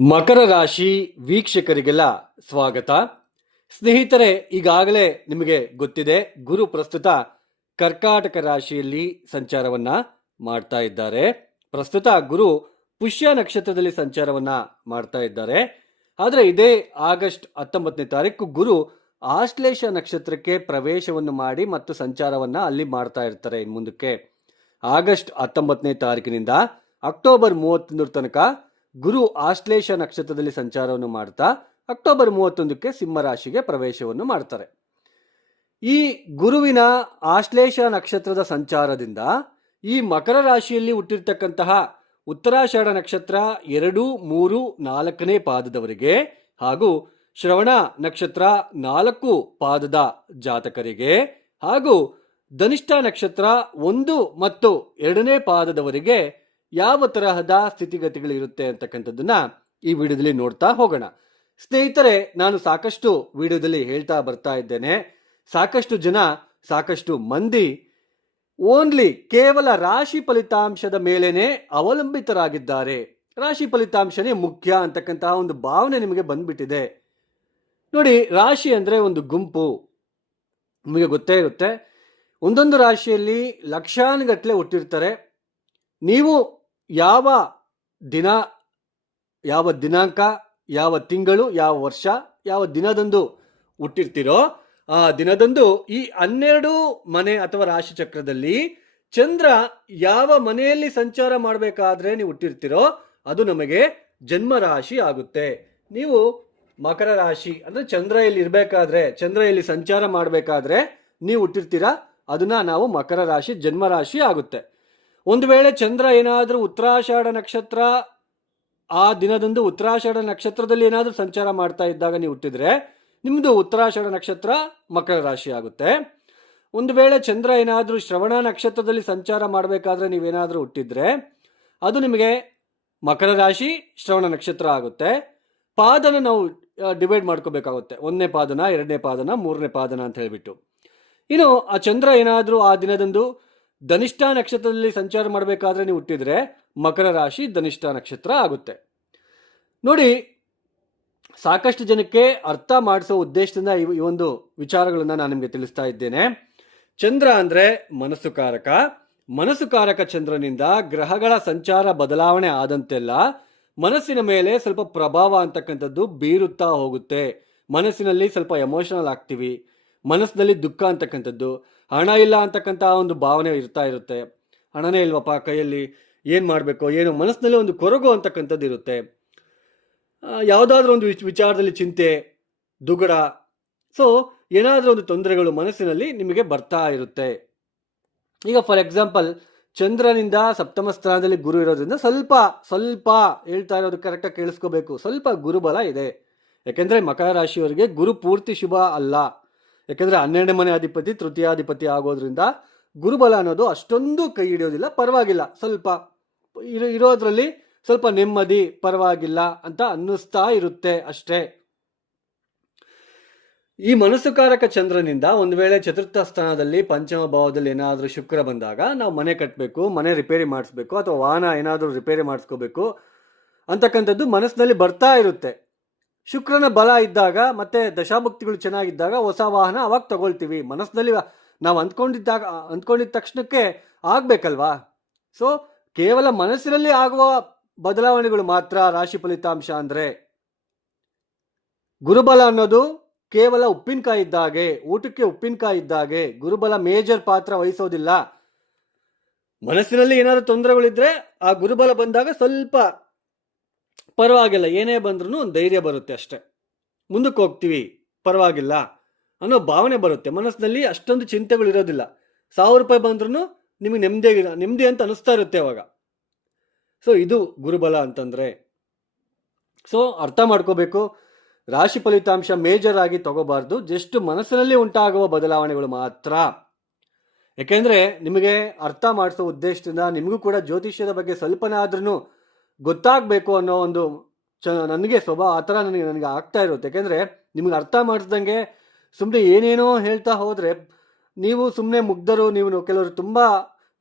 ಮಕರ ರಾಶಿ ವೀಕ್ಷಕರಿಗೆಲ್ಲ ಸ್ವಾಗತ. ಸ್ನೇಹಿತರೆ, ಈಗಾಗಲೇ ನಿಮಗೆ ಗೊತ್ತಿದೆ, ಗುರು ಪ್ರಸ್ತುತ ಕರ್ಕಾಟಕ ರಾಶಿಯಲ್ಲಿ ಸಂಚಾರವನ್ನ ಮಾಡ್ತಾ ಇದ್ದಾರೆ. ಪ್ರಸ್ತುತ ಗುರು ಪುಷ್ಯ ನಕ್ಷತ್ರದಲ್ಲಿ ಸಂಚಾರವನ್ನ ಮಾಡ್ತಾ ಇದ್ದಾರೆ. ಆದರೆ ಇದೇ ಆಗಸ್ಟ್ 19ನೇ ತಾರೀಕು ಗುರು ಆಶ್ಲೇಷ ನಕ್ಷತ್ರಕ್ಕೆ ಪ್ರವೇಶವನ್ನು ಮಾಡಿ ಮತ್ತು ಸಂಚಾರವನ್ನ ಅಲ್ಲಿ ಮಾಡ್ತಾ ಇರ್ತಾರೆ. ಇನ್ನು ಮುಂದಕ್ಕೆ ಆಗಸ್ಟ್ 19ನೇ ತಾರೀಕಿನಿಂದ ಅಕ್ಟೋಬರ್ 31 ತನಕ ಗುರು ಆಶ್ಲೇಷ ನಕ್ಷತ್ರದಲ್ಲಿ ಸಂಚಾರವನ್ನು ಮಾಡ್ತಾ ಅಕ್ಟೋಬರ್ 31ಕ್ಕೆ ಸಿಂಹ ರಾಶಿಗೆ ಪ್ರವೇಶವನ್ನು ಮಾಡ್ತಾರೆ. ಈ ಗುರುವಿನ ಆಶ್ಲೇಷ ನಕ್ಷತ್ರದ ಸಂಚಾರದಿಂದ ಈ ಮಕರ ರಾಶಿಯಲ್ಲಿ ಹುಟ್ಟಿರ್ತಕ್ಕಂತಹ ಉತ್ತರಾಷಾಢ ನಕ್ಷತ್ರ 2, 3, 4ನೇ ಪಾದದವರಿಗೆ ಹಾಗೂ ಶ್ರವಣ ನಕ್ಷತ್ರ 4 ಪಾದದ ಜಾತಕರಿಗೆ ಹಾಗೂ ಧನಿಷ್ಠ ನಕ್ಷತ್ರ 1 ಮತ್ತು 2ನೇ ಪಾದದವರಿಗೆ ಯಾವ ತರಹದ ಸ್ಥಿತಿಗತಿಗಳಿರುತ್ತೆ ಅಂತಕ್ಕಂಥದ್ದನ್ನ ಈ ವಿಡಿಯೋದಲ್ಲಿ ನೋಡ್ತಾ ಹೋಗೋಣ. ಸ್ನೇಹಿತರೆ, ನಾನು ಸಾಕಷ್ಟು ವಿಡಿಯೋದಲ್ಲಿ ಹೇಳ್ತಾ ಬರ್ತಾ ಇದ್ದೇನೆ, ಸಾಕಷ್ಟು ಜನ, ಸಾಕಷ್ಟು ಮಂದಿ ಓನ್ಲಿ ಕೇವಲ ರಾಶಿ ಫಲಿತಾಂಶದ ಮೇಲೇನೆ ಅವಲಂಬಿತರಾಗಿದ್ದಾರೆ. ರಾಶಿ ಫಲಿತಾಂಶನೇ ಮುಖ್ಯ ಅಂತಕ್ಕಂತಹ ಒಂದು ಭಾವನೆ ನಿಮಗೆ ಬಂದ್ಬಿಟ್ಟಿದೆ. ನೋಡಿ, ರಾಶಿ ಅಂದ್ರೆ ಒಂದು ಗುಂಪು. ನಿಮಗೆ ಗೊತ್ತೇ ಇರುತ್ತೆ, ಒಂದೊಂದು ರಾಶಿಯಲ್ಲಿ ಲಕ್ಷಾನುಗಟ್ಟಲೆ ಹುಟ್ಟಿರ್ತಾರೆ. ನೀವು ಯಾವ ದಿನ, ಯಾವ ದಿನಾಂಕ, ಯಾವ ತಿಂಗಳು, ಯಾವ ವರ್ಷ, ಯಾವ ದಿನದಂದು ಹುಟ್ಟಿರ್ತೀರೋ ಆ ದಿನದಂದು ಈ 12 ಮನೆ ಅಥವಾ ರಾಶಿ ಚಕ್ರದಲ್ಲಿ ಚಂದ್ರ ಯಾವ ಮನೆಯಲ್ಲಿ ಸಂಚಾರ ಮಾಡಬೇಕಾದ್ರೆ ನೀವು ಹುಟ್ಟಿರ್ತೀರೋ ಅದು ನಮಗೆ ಜನ್ಮ ರಾಶಿ ಆಗುತ್ತೆ. ನೀವು ಮಕರ ರಾಶಿ ಅಂದ್ರೆ ಚಂದ್ರ ಇಲ್ಲಿ ಇರಬೇಕಾದ್ರೆ, ಚಂದ್ರ ಇಲ್ಲಿ ಸಂಚಾರ ಮಾಡಬೇಕಾದ್ರೆ ನೀವು ಹುಟ್ಟಿರ್ತೀರಾ, ಅದನ್ನ ನಾವು ಮಕರ ರಾಶಿ, ಜನ್ಮ ರಾಶಿ ಆಗುತ್ತೆ. ಒಂದು ವೇಳೆ ಚಂದ್ರ ಏನಾದರೂ ಉತ್ತರಾಷಾಢ ನಕ್ಷತ್ರ ಆ ದಿನದಂದು ಉತ್ತರಾಷಾಢ ನಕ್ಷತ್ರದಲ್ಲಿ ಏನಾದರೂ ಸಂಚಾರ ಮಾಡ್ತಾ ಇದ್ದಾಗ ನೀವು ಹುಟ್ಟಿದ್ರೆ ನಿಮ್ಮದು ಉತ್ತರಾಷಾಢ ನಕ್ಷತ್ರ ಮಕರ ರಾಶಿ ಆಗುತ್ತೆ. ಒಂದು ವೇಳೆ ಚಂದ್ರ ಏನಾದರೂ ಶ್ರವಣ ನಕ್ಷತ್ರದಲ್ಲಿ ಸಂಚಾರ ಮಾಡಬೇಕಾದ್ರೆ ನೀವೇನಾದರೂ ಹುಟ್ಟಿದ್ರೆ ಅದು ನಿಮಗೆ ಮಕರ ರಾಶಿ, ಶ್ರವಣ ನಕ್ಷತ್ರ ಆಗುತ್ತೆ. ಪಾದನ ನಾವು ಡಿವೈಡ್ ಮಾಡ್ಕೋಬೇಕಾಗುತ್ತೆ, 1ನೇ ಪಾದನ, 2ನೇ ಪಾದನ, 3ನೇ ಪಾದನ ಅಂತ ಹೇಳ್ಬಿಟ್ಟು. ಇನ್ನು ಆ ಚಂದ್ರ ಏನಾದರೂ ಆ ದಿನದಂದು ಧನಿಷ್ಠ ನಕ್ಷತ್ರದಲ್ಲಿ ಸಂಚಾರ ಮಾಡಬೇಕಾದ್ರೆ ನೀವು ಹುಟ್ಟಿದ್ರೆ ಮಕರ ರಾಶಿ, ಧನಿಷ್ಠ ನಕ್ಷತ್ರ ಆಗುತ್ತೆ. ನೋಡಿ, ಸಾಕಷ್ಟು ಜನಕ್ಕೆ ಅರ್ಥ ಮಾಡಿಸೋ ಉದ್ದೇಶದಿಂದ ಈ ಒಂದು ವಿಚಾರಗಳನ್ನ ನಾನು ನಿಮಗೆ ತಿಳಿಸ್ತಾ ಇದ್ದೇನೆ. ಚಂದ್ರ ಅಂದ್ರೆ ಮನಸ್ಸುಕಾರಕ. ಮನಸ್ಸುಕಾರಕ ಚಂದ್ರನಿಂದ ಗ್ರಹಗಳ ಸಂಚಾರ ಬದಲಾವಣೆ ಆದಂತೆಲ್ಲ ಮನಸ್ಸಿನ ಮೇಲೆ ಸ್ವಲ್ಪ ಪ್ರಭಾವ ಅಂತಕ್ಕಂಥದ್ದು ಬೀರುತ್ತಾ ಹೋಗುತ್ತೆ. ಮನಸ್ಸಿನಲ್ಲಿ ಸ್ವಲ್ಪ ಎಮೋಷನಲ್ ಆಗ್ತೀವಿ, ಮನಸ್ಸಿನಲ್ಲಿ ದುಃಖ ಅಂತಕ್ಕಂಥದ್ದು, ಹಣ ಇಲ್ಲ ಅಂತಕ್ಕಂಥ ಒಂದು ಭಾವನೆ ಇರ್ತಾ ಇರುತ್ತೆ. ಹಣನೇ ಇಲ್ವಪ್ಪ ಕೈಯಲ್ಲಿ, ಏನು ಮಾಡಬೇಕು ಏನು, ಮನಸ್ಸಿನಲ್ಲಿ ಒಂದು ಕೊರಗು ಅಂತಕ್ಕಂಥದ್ದು ಇರುತ್ತೆ. ಯಾವುದಾದ್ರೂ ಒಂದು ವಿಚಾರದಲ್ಲಿ ಚಿಂತೆ, ದುಗುಡ, ಸೊ ಏನಾದರೂ ಒಂದು ತೊಂದರೆಗಳು ಮನಸ್ಸಿನಲ್ಲಿ ನಿಮಗೆ ಬರ್ತಾ ಇರುತ್ತೆ. ಈಗ ಫಾರ್ ಎಕ್ಸಾಂಪಲ್, ಚಂದ್ರನಿಂದ ಸಪ್ತಮ ಸ್ಥಾನದಲ್ಲಿ ಗುರು ಇರೋದ್ರಿಂದ ಸ್ವಲ್ಪ ಹೇಳ್ತಾ ಇರೋದು ಕರೆಕ್ಟಾಗಿ ಕೇಳಿಸ್ಕೋಬೇಕು, ಸ್ವಲ್ಪ ಗುರುಬಲ ಇದೆ. ಯಾಕೆಂದರೆ ಮಕರ ರಾಶಿಯವರಿಗೆ ಗುರು ಪೂರ್ತಿ ಶುಭ ಅಲ್ಲ. ಯಾಕೆಂದರೆ 12ನೇ ಮನೆ ಅಧಿಪತಿ ತೃತೀಯಾಧಿಪತಿ ಆಗೋದ್ರಿಂದ ಗುರುಬಲ ಅನ್ನೋದು ಅಷ್ಟೊಂದು ಕೈ ಹಿಡಿಯೋದಿಲ್ಲ. ಪರವಾಗಿಲ್ಲ, ಸ್ವಲ್ಪ ಇರೋದ್ರಲ್ಲಿ ಸ್ವಲ್ಪ ನೆಮ್ಮದಿ, ಪರವಾಗಿಲ್ಲ ಅಂತ ಅನ್ನಿಸ್ತಾ ಇರುತ್ತೆ ಅಷ್ಟೇ. ಈ ಮನಸ್ಸುಕಾರಕ ಚಂದ್ರನಿಂದ ಒಂದು ವೇಳೆ ಚತುರ್ಥ ಸ್ಥಾನದಲ್ಲಿ ಪಂಚಮ ಭಾವದಲ್ಲಿ ಏನಾದರೂ ಶುಕ್ರ ಬಂದಾಗ ನಾವು ಮನೆ ಕಟ್ಟಬೇಕು, ಮನೆ ರಿಪೇರಿ ಮಾಡಿಸ್ಬೇಕು, ಅಥವಾ ವಾಹನ ಏನಾದರೂ ರಿಪೇರಿ ಮಾಡಿಸ್ಕೋಬೇಕು ಅಂತಕ್ಕಂಥದ್ದು ಮನಸ್ಸಿನಲ್ಲಿ ಬರ್ತಾ ಇರುತ್ತೆ. ಶುಕ್ರನ ಬಲ ಇದ್ದಾಗ ಮತ್ತೆ ದಶಾಭುಕ್ತಿಗಳು ಚೆನ್ನಾಗಿದ್ದಾಗ ಹೊಸ ವಾಹನ ಅವಾಗ ತಗೊಳ್ತೀವಿ. ಮನಸ್ಸಿನಲ್ಲಿ ನಾವು ಅಂದ್ಕೊಂಡಿದ್ದ ತಕ್ಷಣಕ್ಕೆ ಆಗ್ಬೇಕಲ್ವಾ. ಸೊ ಕೇವಲ ಮನಸ್ಸಿನಲ್ಲಿ ಆಗುವ ಬದಲಾವಣೆಗಳು ಮಾತ್ರ ರಾಶಿ ಫಲಿತಾಂಶ. ಅಂದ್ರೆ ಗುರುಬಲ ಅನ್ನೋದು ಕೇವಲ ಉಪ್ಪಿನಕಾಯಿ ಇದ್ದಾಗೆ, ಊಟಕ್ಕೆ ಉಪ್ಪಿನಕಾಯಿ ಇದ್ದಾಗೆ, ಗುರುಬಲ ಮೇಜರ್ ಪಾತ್ರ ವಹಿಸೋದಿಲ್ಲ. ಮನಸ್ಸಿನಲ್ಲಿ ಏನಾದರೂ ತೊಂದರೆಗಳಿದ್ರೆ ಆ ಗುರುಬಲ ಬಂದಾಗ ಸ್ವಲ್ಪ ಪರವಾಗಿಲ್ಲ, ಏನೇ ಬಂದ್ರೂ ಒಂದು ಧೈರ್ಯ ಬರುತ್ತೆ ಅಷ್ಟೆ, ಮುಂದಕ್ಕೆ ಹೋಗ್ತೀವಿ, ಪರವಾಗಿಲ್ಲ ಅನ್ನೋ ಭಾವನೆ ಬರುತ್ತೆ. ಮನಸ್ಸಿನಲ್ಲಿ ಅಷ್ಟೊಂದು ಚಿಂತೆಗಳು ಇರೋದಿಲ್ಲ. 1000 ರೂಪಾಯಿ ಬಂದ್ರೂ ನಿಮಗೆ ನೆಮ್ಮದಿ ಅಂತ ಅನಿಸ್ತಾ ಇರುತ್ತೆ ಅವಾಗ. ಸೊ ಇದು ಗುರುಬಲ ಅಂತಂದ್ರೆ. ಸೊ ಅರ್ಥ ಮಾಡ್ಕೋಬೇಕು, ರಾಶಿ ಫಲಿತಾಂಶ ಮೇಜರ್ ಆಗಿ ತಗೋಬಾರ್ದು, ಜಸ್ಟ್ ಮನಸ್ಸಿನಲ್ಲಿ ಉಂಟಾಗುವ ಬದಲಾವಣೆಗಳು ಮಾತ್ರ. ಯಾಕೆಂದ್ರೆ ನಿಮಗೆ ಅರ್ಥ ಮಾಡಿಸೋ ಉದ್ದೇಶದಿಂದ ನಿಮಗೂ ಕೂಡ ಜ್ಯೋತಿಷ್ಯದ ಬಗ್ಗೆ ಸ್ವಲ್ಪನಾದ್ರೂ ಗೊತ್ತಾಗಬೇಕು ಅನ್ನೋ ಒಂದು ನನಗೆ ಸ್ವಭಾವ ಆ ಥರ ನನಗೆ ಆಗ್ತಾ ಇರುತ್ತೆ. ಯಾಕೆಂದರೆ ನಿಮಗೆ ಅರ್ಥ ಮಾಡಿಸ್ದಂಗೆ ಸುಮ್ಮನೆ ಏನೇನೋ ಹೇಳ್ತಾ ಹೋದರೆ ನೀವು ಸುಮ್ಮನೆ ಮುಗ್ಧರು. ನೀವು ಕೆಲವರು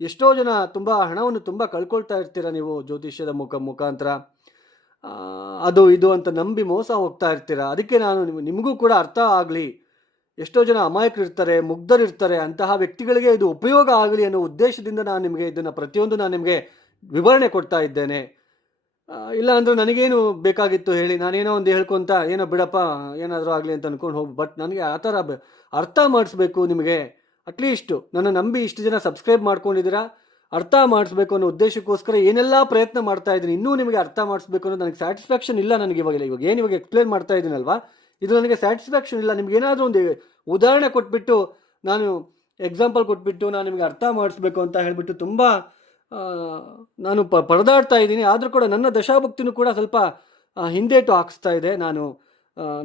ಎಷ್ಟೋ ಜನ ತುಂಬ ಹಣವನ್ನು ತುಂಬ ಕಳ್ಕೊಳ್ತಾ ಇರ್ತೀರ ನೀವು ಜ್ಯೋತಿಷ್ಯದ ಮುಖಾಂತರ. ಅದು ಇದು ಅಂತ ನಂಬಿ ಮೋಸ ಹೋಗ್ತಾ ಇರ್ತೀರ. ಅದಕ್ಕೆ ನಾನು ನಿಮಗೂ ಕೂಡ ಅರ್ಥ ಆಗಲಿ, ಎಷ್ಟೋ ಜನ ಅಮಾಯಕರಿರ್ತಾರೆ, ಮುಗ್ಧರಿರ್ತಾರೆ, ಅಂತಹ ವ್ಯಕ್ತಿಗಳಿಗೆ ಇದು ಉಪಯೋಗ ಆಗಲಿ ಅನ್ನೋ ಉದ್ದೇಶದಿಂದ ನಾನು ನಿಮಗೆ ಇದನ್ನು ಪ್ರತಿಯೊಂದು ನಾನು ನಿಮಗೆ ವಿವರಣೆ ಕೊಡ್ತಾ ಇದ್ದೇನೆ. ಇಲ್ಲ ಅಂದರೆ ನನಗೇನು ಬೇಕಾಗಿತ್ತು ಹೇಳಿ, ನಾನೇನೋ ಒಂದು ಹೇಳ್ಕೊತ ಏನೋ ಬಿಡಪ್ಪ ಏನಾದರೂ ಆಗಲಿ ಅಂತ ಅಂದ್ಕೊಂಡು ಹೋಗಿ, ಬಟ್ ನನಗೆ ಆ ಥರ ಅರ್ಥ ಮಾಡಿಸ್ಬೇಕು ನಿಮಗೆ. ಅಟ್ಲೀಸ್ಟು ನನ್ನ ನಂಬಿ ಇಷ್ಟು ಜನ ಸಬ್ಸ್ಕ್ರೈಬ್ ಮಾಡ್ಕೊಂಡಿದ್ದೀರಾ, ಅರ್ಥ ಮಾಡಿಸ್ಬೇಕು ಅನ್ನೋ ಉದ್ದೇಶಕ್ಕೋಸ್ಕರ ಏನೆಲ್ಲ ಪ್ರಯತ್ನ ಮಾಡ್ತಾ ಇದ್ದೀನಿ. ಇನ್ನೂ ನಿಮಗೆ ಅರ್ಥ ಮಾಡಿಸ್ಬೇಕು ಅನ್ನೋದು ನನಗೆ ಸ್ಯಾಟಿಸ್ಫ್ಯಾಕ್ಷನ್ ಇಲ್ಲ. ನನಗೆ ಇವಾಗ ಏನು ಎಕ್ಸ್ಪ್ಲೇನ್ ಮಾಡ್ತಾ ಇದ್ದೀನಲ್ವಾ, ಇದು ನನಗೆ ಸ್ಯಾಟಿಸ್ಫ್ಯಾಕ್ಷನ್ ಇಲ್ಲ. ನಿಮ್ಗೆ ಏನಾದರೂ ಒಂದು ಉದಾಹರಣೆ ಕೊಟ್ಬಿಟ್ಟು, ನಾನು ಎಕ್ಸಾಂಪಲ್ ಕೊಟ್ಬಿಟ್ಟು ನಾನು ನಿಮಗೆ ಅರ್ಥ ಮಾಡಿಸ್ಬೇಕು ಅಂತ ಹೇಳಿಬಿಟ್ಟು ತುಂಬ ನಾನು ಪರದಾಡ್ತಾ ಇದ್ದೀನಿ. ಆದರೂ ಕೂಡ ನನ್ನ ದಶಾಭಕ್ತಿನೂ ಕೂಡ ಸ್ವಲ್ಪ ಹಿಂದೇಟು ಹಾಕಿಸ್ತಾ ಇದೆ.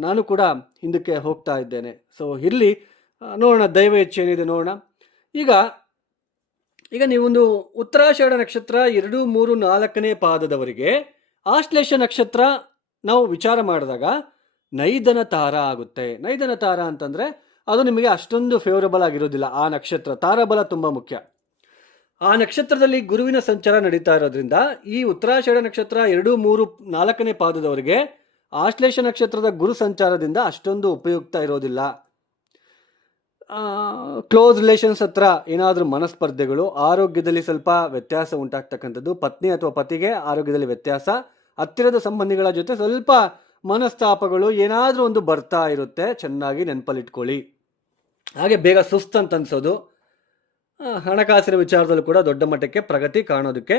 ನಾನು ಕೂಡ ಹಿಂದಕ್ಕೆ ಹೋಗ್ತಾ ಇದ್ದೇನೆ. ಸೊ ಇರಲಿ, ನೋಡೋಣ ದೈವ ಹೆಚ್ಚೇನಿದೆ ನೋಡೋಣ. ಈಗ ನೀವೊಂದು ಉತ್ತರಾಷಾಢ ನಕ್ಷತ್ರ 2, 3, 4ನೇ ಪಾದದವರಿಗೆ ಆಶ್ಲೇಷ ನಕ್ಷತ್ರ ನಾವು ವಿಚಾರ ಮಾಡಿದಾಗ ನೈದನ ತಾರ ಆಗುತ್ತೆ. ನೈದನ ತಾರ ಅಂತಂದರೆ ಅದು ನಿಮಗೆ ಅಷ್ಟೊಂದು ಫೇವರಬಲ್ ಆಗಿರೋದಿಲ್ಲ. ಆ ನಕ್ಷತ್ರ ತಾರಾಬಲ ತುಂಬ ಮುಖ್ಯ. ಆ ನಕ್ಷತ್ರದಲ್ಲಿ ಗುರುವಿನ ಸಂಚಾರ ನಡೀತಾ ಇರೋದ್ರಿಂದ ಈ ಉತ್ತರಾಷಾಢ ನಕ್ಷತ್ರ 2, 3, 4ನೇ ಪಾದದವರಿಗೆ ಆಶ್ಲೇಷ ನಕ್ಷತ್ರದ ಗುರು ಸಂಚಾರದಿಂದ ಅಷ್ಟೊಂದು ಉಪಯುಕ್ತ ಇರೋದಿಲ್ಲ. ಕ್ಲೋಸ್ ರಿಲೇಷನ್ಸ್ ಹತ್ರ ಏನಾದರೂ ಮನಸ್ಪರ್ಧೆಗಳು, ಆರೋಗ್ಯದಲ್ಲಿ ಸ್ವಲ್ಪ ವ್ಯತ್ಯಾಸ ಉಂಟಾಗ್ತಕ್ಕಂಥದ್ದು, ಪತ್ನಿ ಅಥವಾ ಪತಿಗೆ ಆರೋಗ್ಯದಲ್ಲಿ ವ್ಯತ್ಯಾಸ, ಹತ್ತಿರದ ಸಂಬಂಧಿಗಳ ಜೊತೆ ಸ್ವಲ್ಪ ಮನಸ್ತಾಪಗಳು ಏನಾದರೂ ಒಂದು ಬರ್ತಾ ಇರುತ್ತೆ. ಚೆನ್ನಾಗಿ ನೆನಪಲ್ಲಿಟ್ಕೊಳ್ಳಿ. ಹಾಗೆ ಬೇಗ ಸುಸ್ತಂತ ಅನ್ಸೋದು, ಹಣಕಾಸಿನ ವಿಚಾರದಲ್ಲೂ ಕೂಡ ದೊಡ್ಡ ಮಟ್ಟಕ್ಕೆ ಪ್ರಗತಿ ಕಾಣೋದಕ್ಕೆ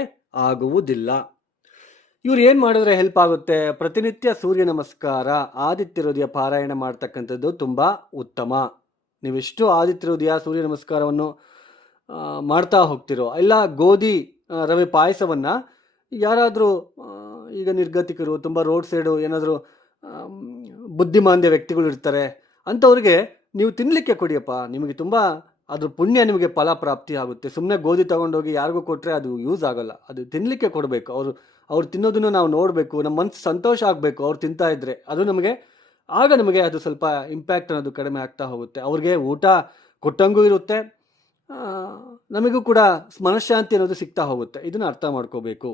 ಆಗುವುದಿಲ್ಲ. ಇವ್ರು ಏನು ಮಾಡಿದ್ರೆ ಹೆಲ್ಪ್ ಆಗುತ್ತೆ? ಪ್ರತಿನಿತ್ಯ ಸೂರ್ಯ ನಮಸ್ಕಾರ, ಆದಿತ್ಯ ಹೃದಯ ಪಾರಾಯಣ ಮಾಡ್ತಕ್ಕಂಥದ್ದು ತುಂಬ ಉತ್ತಮ. ನೀವೆಷ್ಟು ಆದಿತ್ಯ ಹೃದಯ ಸೂರ್ಯ ನಮಸ್ಕಾರವನ್ನು ಮಾಡ್ತಾ ಹೋಗ್ತಿರೋ, ಇಲ್ಲ ಗೋಧಿ ರವೆ ಪಾಯಸವನ್ನು ಯಾರಾದರೂ ಈಗ ನಿರ್ಗತಿಕರು, ತುಂಬ ರೋಡ್ ಸೈಡು ಏನಾದರೂ ಬುದ್ಧಿಮಾಂದ್ಯ ವ್ಯಕ್ತಿಗಳು ಇರ್ತಾರೆ, ಅಂಥವ್ರಿಗೆ ನೀವು ತಿನ್ನಲಿಕ್ಕೆ ಕೊಡಿಯಪ್ಪ. ನಿಮಗೆ ತುಂಬ ಅದ್ರ ಪುಣ್ಯ ನಿಮಗೆ ಫಲ ಪ್ರಾಪ್ತಿ ಆಗುತ್ತೆ. ಸುಮ್ಮನೆ ಗೋಧಿ ತೊಗೊಂಡೋಗಿ ಯಾರಿಗೂ ಕೊಟ್ಟರೆ ಅದು ಯೂಸ್ ಆಗೋಲ್ಲ. ಅದು ತಿನ್ನಲಿಕ್ಕೆ ಕೊಡಬೇಕು. ಅವ್ರು ತಿನ್ನೋದನ್ನು ನಾವು ನೋಡಬೇಕು, ನಮ್ಮ ಮನಸ್ಸು ಸಂತೋಷ ಆಗಬೇಕು ಅವ್ರು ತಿಂತಾ ಇದ್ದರೆ. ಅದು ನಮಗೆ ಅದು ಸ್ವಲ್ಪ ಇಂಪ್ಯಾಕ್ಟ್ ಅನ್ನೋದು ಕಡಿಮೆ ಆಗ್ತಾ ಹೋಗುತ್ತೆ. ಅವ್ರಿಗೆ ಊಟ ಕೊಟ್ಟಂಗೂ ಇರುತ್ತೆ, ನಮಗೂ ಕೂಡ ಮನಃಶಾಂತಿ ಅನ್ನೋದು ಸಿಗ್ತಾ ಹೋಗುತ್ತೆ. ಇದನ್ನು ಅರ್ಥ ಮಾಡ್ಕೋಬೇಕು.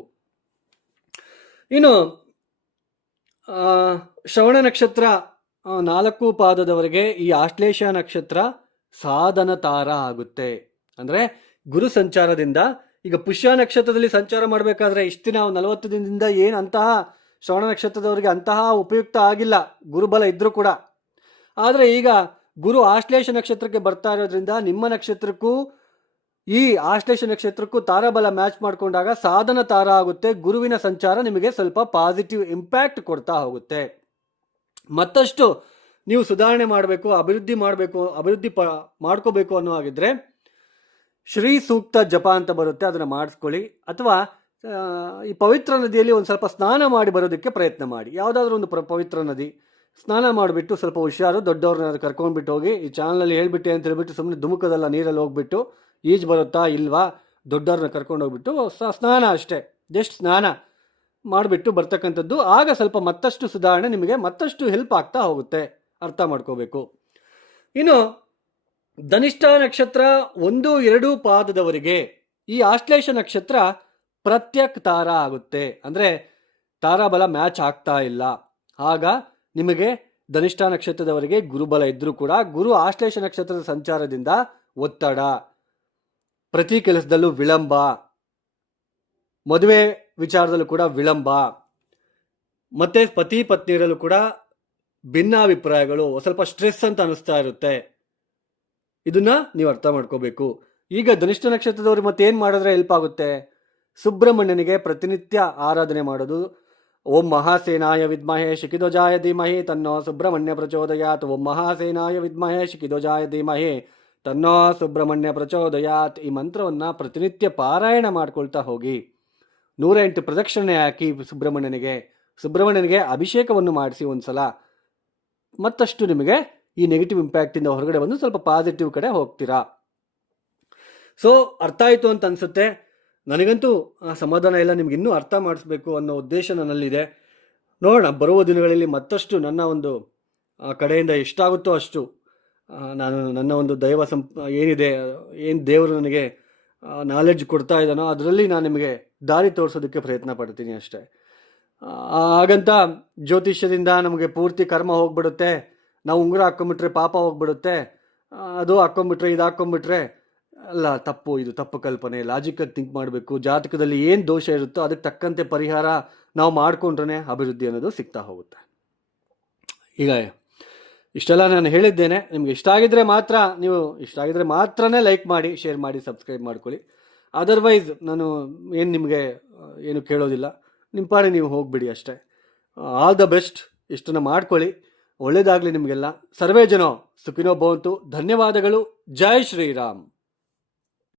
ಇನ್ನು ಶ್ರವಣ ನಕ್ಷತ್ರ 4 ಪಾದದವರೆಗೆ ಈ ಆಶ್ಲೇಷ ನಕ್ಷತ್ರ ಸಾಧನ ತಾರ ಆಗುತ್ತೆ. ಅಂದರೆ ಗುರು ಸಂಚಾರದಿಂದ, ಈಗ ಪುಷ್ಯ ನಕ್ಷತ್ರದಲ್ಲಿ ಸಂಚಾರ ಮಾಡಬೇಕಾದ್ರೆ ಇಷ್ಟು ದಿನ 40 ದಿನದಿಂದ ಏನು ಅಂತಹ ಶ್ರವಣ ನಕ್ಷತ್ರದವರಿಗೆ ಅಂತಹ ಉಪಯುಕ್ತ ಆಗಿಲ್ಲ, ಗುರುಬಲ ಇದ್ದರೂ ಕೂಡ. ಆದರೆ ಈಗ ಗುರು ಆಶ್ಲೇಷ ನಕ್ಷತ್ರಕ್ಕೆ ಬರ್ತಾ ಇರೋದ್ರಿಂದ ನಿಮ್ಮ ನಕ್ಷತ್ರಕ್ಕೂ ಈ ಆಶ್ಲೇಷ ನಕ್ಷತ್ರಕ್ಕೂ ತಾರಾಬಲ ಮ್ಯಾಚ್ ಮಾಡಿಕೊಂಡಾಗ ಸಾಧನ ತಾರ ಆಗುತ್ತೆ. ಗುರುವಿನ ಸಂಚಾರ ನಿಮಗೆ ಸ್ವಲ್ಪ ಪಾಸಿಟಿವ್ ಇಂಪ್ಯಾಕ್ಟ್ ಕೊಡ್ತಾ ಹೋಗುತ್ತೆ. ಮತ್ತಷ್ಟು ನೀವು ಸುಧಾರಣೆ ಮಾಡಬೇಕು, ಅಭಿವೃದ್ಧಿ ಮಾಡ್ಕೋಬೇಕು ಅನ್ನೋ ಹಾಗಿದ್ರೆ ಶ್ರೀ ಸೂಕ್ತ ಜಪ ಅಂತ ಬರುತ್ತೆ, ಅದನ್ನು ಮಾಡಿಸ್ಕೊಳ್ಳಿ. ಅಥವಾ ಈ ಪವಿತ್ರ ನದಿಯಲ್ಲಿ ಒಂದು ಸ್ವಲ್ಪ ಸ್ನಾನ ಮಾಡಿ ಬರೋದಕ್ಕೆ ಪ್ರಯತ್ನ ಮಾಡಿ. ಯಾವುದಾದ್ರೂ ಒಂದು ಪವಿತ್ರ ನದಿ ಸ್ನಾನ ಮಾಡಿಬಿಟ್ಟು, ಸ್ವಲ್ಪ ಹುಷಾರು, ದೊಡ್ಡವ್ರನ್ನ ಕರ್ಕೊಂಡ್ಬಿಟ್ಟು ಹೋಗಿ, ಈ ಚಾನಲಲ್ಲಿ ಹೇಳ್ಬಿಟ್ಟೆ ಅಂತ ಹೇಳ್ಬಿಟ್ಟು ಸುಮ್ಮನೆ ಧುಮುಕದಲ್ಲ ನೀರಲ್ಲಿ ಹೋಗ್ಬಿಟ್ಟು ಈಜು ಬರುತ್ತಾ ಇಲ್ವಾ, ದೊಡ್ಡವ್ರನ್ನ ಕರ್ಕೊಂಡು ಹೋಗ್ಬಿಟ್ಟು ಸ್ನಾನ ಅಷ್ಟೇ, ಜಸ್ಟ್ ಸ್ನಾನ ಮಾಡಿಬಿಟ್ಟು ಬರ್ತಕ್ಕಂಥದ್ದು. ಆಗ ಸ್ವಲ್ಪ ಮತ್ತಷ್ಟು ಸುಧಾರಣೆ ನಿಮಗೆ ಮತ್ತಷ್ಟು ಹೆಲ್ಪ್ ಆಗ್ತಾ ಹೋಗುತ್ತೆ. ಅರ್ಥ ಮಾಡ್ಕೋಬೇಕು. ಇನ್ನು ಧನಿಷ್ಠ ನಕ್ಷತ್ರ 1, 2 ಪಾದದವರಿಗೆ ಈ ಆಶ್ಲೇಷ ನಕ್ಷತ್ರ ಪ್ರತ್ಯಕ್ ತಾರ ಆಗುತ್ತೆ. ಅಂದರೆ ತಾರಾಬಲ ಮ್ಯಾಚ್ ಆಗ್ತಾ ಇಲ್ಲ. ಆಗ ನಿಮಗೆ ಧನಿಷ್ಠ ನಕ್ಷತ್ರದವರಿಗೆ ಗುರುಬಲ ಇದ್ದರೂ ಕೂಡ ಗುರು ಆಶ್ಲೇಷ ನಕ್ಷತ್ರದ ಸಂಚಾರದಿಂದ ಒತ್ತಡ, ಪ್ರತಿ ಕೆಲಸದಲ್ಲೂ ವಿಳಂಬ, ಮದುವೆ ವಿಚಾರದಲ್ಲೂ ಕೂಡ ವಿಳಂಬ, ಮತ್ತೆ ಪತಿ ಪತ್ನಿಯರಲ್ಲೂ ಕೂಡ ಭಿನ್ನಾಭಿಪ್ರಾಯಗಳು, ಸ್ವಲ್ಪ ಸ್ಟ್ರೆಸ್ ಅಂತ ಅನಿಸ್ತಾ ಇರುತ್ತೆ. ಇದನ್ನ ನೀವು ಅರ್ಥ ಮಾಡ್ಕೋಬೇಕು. ಈಗ ಧನಿಷ್ಠ ನಕ್ಷತ್ರದವ್ರು ಮತ್ತೇನು ಮಾಡಿದ್ರೆ ಹೆಲ್ಪ್ ಆಗುತ್ತೆ? ಸುಬ್ರಹ್ಮಣ್ಯನಿಗೆ ಪ್ರತಿನಿತ್ಯ ಆರಾಧನೆ ಮಾಡೋದು. ಓಂ ಮಹಾಸೇನಾಯ ವಿದ್ಮಹೇ ಶಿಖಿಧ್ವಜಾಯ ಧೀಮಹಿ ತನ್ನೋ ಸುಬ್ರಹ್ಮಣ್ಯ ಪ್ರಚೋದಯಾತ್. ಓಂ ಮಹಾಸೇನಾಯ ವಿದ್ಮಹೇ ಶಿಖಿಧ್ವಜಾಯ ಧೀಮಹಿ ತನ್ನೋ ಸುಬ್ರಹ್ಮಣ್ಯ ಪ್ರಚೋದಯಾತ್. ಈ ಮಂತ್ರವನ್ನು ಪ್ರತಿನಿತ್ಯ ಪಾರಾಯಣ ಮಾಡ್ಕೊಳ್ತಾ ಹೋಗಿ. 108 ಪ್ರದಕ್ಷಿಣೆ ಹಾಕಿ ಸುಬ್ರಹ್ಮಣ್ಯನಿಗೆ ಅಭಿಷೇಕವನ್ನು ಮಾಡಿಸಿ ಒಂದು ಸಲ. ಮತ್ತಷ್ಟು ನಿಮಗೆ ಈ ನೆಗೆಟಿವ್ ಇಂಪ್ಯಾಕ್ಟಿಂದ ಹೊರಗಡೆ ಬಂದು ಸ್ವಲ್ಪ ಪಾಸಿಟಿವ್ ಕಡೆ ಹೋಗ್ತೀರಾ. ಸೊ ಅರ್ಥ ಆಯಿತು ಅಂತ ಅನಿಸುತ್ತೆ. ನನಗಂತೂ ಸಮಾಧಾನ ಇಲ್ಲ, ನಿಮ್ಗೆ ಇನ್ನೂ ಅರ್ಥ ಮಾಡಿಸ್ಬೇಕು ಅನ್ನೋ ಉದ್ದೇಶ ನನ್ನಲ್ಲಿದೆ. ನೋಡೋಣ, ಬರುವ ದಿನಗಳಲ್ಲಿ ಮತ್ತಷ್ಟು ನನ್ನ ಒಂದು ಕಡೆಯಿಂದ ಎಷ್ಟಾಗುತ್ತೋ ಅಷ್ಟು ನಾನು ನನ್ನ ಒಂದು ದೈವ ಏನಿದೆ, ಏನು ದೇವರು ನನಗೆ ನಾಲೆಡ್ಜ್ ಕೊಡ್ತಾ ಇದ್ದಾನೋ ಅದರಲ್ಲಿ ನಾನು ನಿಮಗೆ ದಾರಿ ತೋರಿಸೋದಕ್ಕೆ ಪ್ರಯತ್ನ ಪಡ್ತೀನಿ ಅಷ್ಟೇ. ಹಾಗಂತ ಜ್ಯೋತಿಷ್ಯದಿಂದ ನಮಗೆ ಪೂರ್ತಿ ಕರ್ಮ ಹೋಗ್ಬಿಡುತ್ತೆ, ನಾವು ಉಂಗುರ ಹಾಕ್ಕೊಂಬಿಟ್ರೆ ಪಾಪ ಹೋಗ್ಬಿಡುತ್ತೆ, ಅದು ಹಾಕ್ಕೊಂಬಿಟ್ರೆ ಇದು ಹಾಕ್ಕೊಂಬಿಟ್ರೆ ಅಲ್ಲ, ತಪ್ಪು. ಇದು ತಪ್ಪು ಕಲ್ಪನೆ. ಲಾಜಿಕಾಗಿ ಥಿಂಕ್ ಮಾಡಬೇಕು. ಜಾತಕದಲ್ಲಿ ಏನು ದೋಷ ಇರುತ್ತೋ ಅದಕ್ಕೆ ತಕ್ಕಂತೆ ಪರಿಹಾರ ನಾವು ಮಾಡಿಕೊಂಡ್ರೆ ಅಭಿವೃದ್ಧಿ ಅನ್ನೋದು ಸಿಗ್ತಾ ಹೋಗುತ್ತೆ. ಈಗ ಇಷ್ಟೆಲ್ಲ ನಾನು ಹೇಳಿದ್ದೇನೆ. ನಿಮ್ಗೆ ಇಷ್ಟ ಆಗಿದ್ರೆ ಮಾತ್ರನೇ ಲೈಕ್ ಮಾಡಿ, ಶೇರ್ ಮಾಡಿ, ಸಬ್ಸ್ಕ್ರೈಬ್ ಮಾಡ್ಕೊಳ್ಳಿ. ಅದರ್ವೈಸ್ ನಾನು ನಿಮಗೆ ಏನು ಕೇಳೋದಿಲ್ಲ. ನಿಮ್ಮ ಪಾಡಿ ನೀವು ಹೋಗ್ಬಿಡಿ ಅಷ್ಟೇ. All the best. ಇಷ್ಟನ್ನು ಮಾಡ್ಕೊಳ್ಳಿ. ಒಳ್ಳೆಯದಾಗಲಿ ನಿಮಗೆಲ್ಲ. ಸರ್ವೇ ಜನೋ ಸುಖಿನೋ ಭವಂತು. ಧನ್ಯವಾದಗಳು. ಜೈ ಶ್ರೀರಾಮ್.